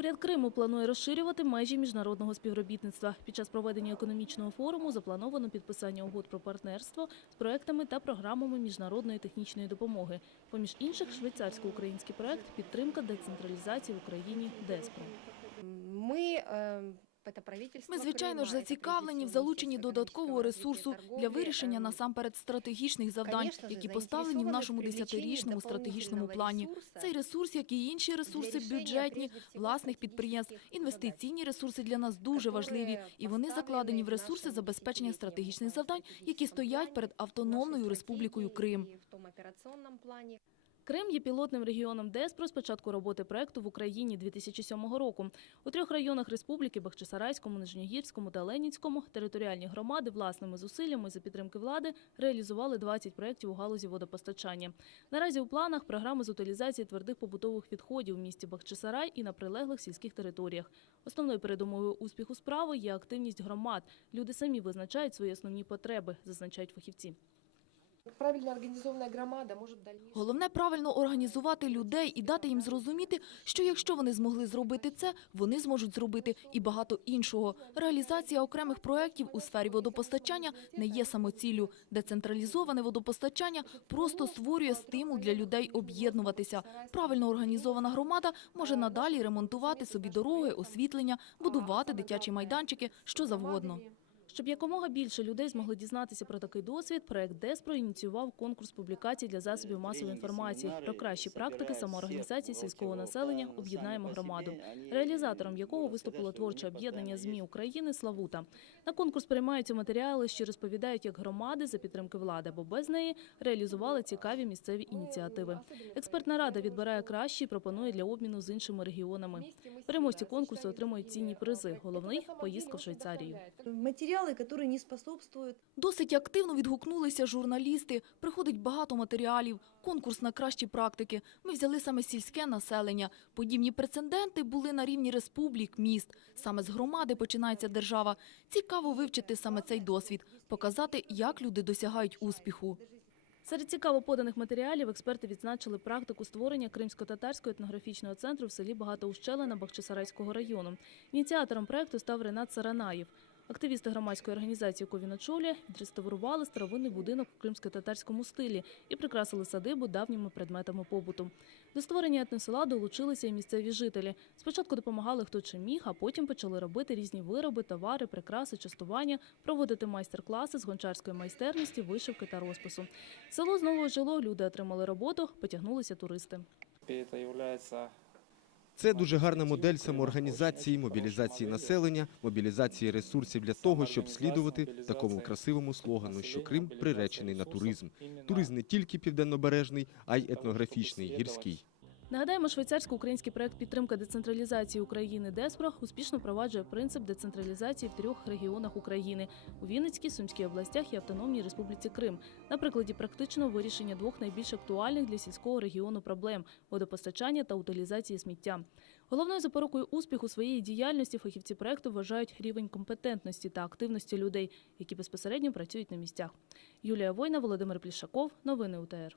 Уряд Криму планує розширювати межі міжнародного співробітництва. Під час проведення економічного форуму заплановано підписання угод про партнерство з проектами та програмами міжнародної технічної допомоги. Поміж інших, швейцарсько-український проект «Підтримка децентралізації в Україні ДЕСПРО». Ми, звичайно ж, зацікавлені в залученні додаткового ресурсу для вирішення насамперед стратегічних завдань, які поставлені в нашому 10-річному стратегічному плані. Цей ресурс, як і інші ресурси бюджетні, власних підприємств, інвестиційні ресурси для нас дуже важливі, і вони закладені в ресурси забезпечення стратегічних завдань, які стоять перед Автономною Республікою Крим. Крим є пілотним регіоном ДЕСПРО з початку роботи проекту в Україні 2007 року. У 3 районах республіки – Бахчисарайському, Нижньогірському та Ленінському – територіальні громади власними зусиллями за підтримки влади реалізували 20 проєктів у галузі водопостачання. Наразі у планах програми з утилізації твердих побутових відходів у місті Бахчисарай і на прилеглих сільських територіях. Основною передумовою успіху справи є активність громад. Люди самі визначають свої основні потреби, зазначають фахівці. Головне – правильно організувати людей і дати їм зрозуміти, що якщо вони змогли зробити це, вони зможуть зробити і багато іншого. Реалізація окремих проєктів у сфері водопостачання не є самоціллю. Децентралізоване водопостачання просто створює стимул для людей об'єднуватися. Правильно організована громада може надалі ремонтувати собі дороги, освітлення, будувати дитячі майданчики, що завгодно. Щоб якомога більше людей змогли дізнатися про такий досвід, проект ДЕСПРО ініціював конкурс публікацій для засобів масової інформації про кращі практики самоорганізації сільського населення «Об'єднаємо громаду», реалізатором якого виступило творче об'єднання ЗМІ України «Славута». На конкурс приймаються матеріали, що розповідають, як громади за підтримки влади або без неї реалізували цікаві місцеві ініціативи. Експертна рада відбирає кращі і пропонує для обміну з іншими регіонами. Переможці конкурсу отримують цінні призи. Головний – поїздка в Швейцарію. Которые не способствуют. Досить активно відгукнулися журналісти. Приходить багато матеріалів, конкурс на кращі практики. Ми взяли саме сільське населення. Подібні прецеденти були на рівні республік, міст. Саме з громади починається держава. Цікаво вивчити саме цей досвід, показати, як люди досягають успіху. Серед цікаво поданих матеріалів експерти відзначили практику створення Кримсько-татарського етнографічного центру в селі Багатоущелина Бахчисарайського району. Ініціатором проекту став Ренат Саранаєв. Активісти громадської організації, яку він очолює, відреставрували старовинний будинок у кримсько-татарському стилі і прикрасили садибу давніми предметами побуту. До створення етносела долучилися і місцеві жителі. Спочатку допомагали хто чим міг, а потім почали робити різні вироби, товари, прикраси, частування, проводити майстер-класи з гончарської майстерності, вишивки та розпису. Село знову ожило, люди отримали роботу, потягнулися туристи. Це дуже гарна модель самоорганізації, мобілізації населення, мобілізації ресурсів для того, щоб слідувати такому красивому слогану, що Крим приречений на туризм. Туризм не тільки південнобережний, а й етнографічний, гірський. Нагадаємо, швейцарсько-український проект «Підтримка децентралізації України ДЕСПРО» успішно впроваджує принцип децентралізації в 3 регіонах України – у Вінницькій, Сумській областях і Автономній Республіці Крим. На прикладі практичного вирішення 2 найбільш актуальних для сільського регіону проблем – водопостачання та утилізації сміття. Головною запорукою успіху своєї діяльності фахівці проекту вважають рівень компетентності та активності людей, які безпосередньо працюють на місцях. Юлія Война, Володимир Плішаков. Новини УТР.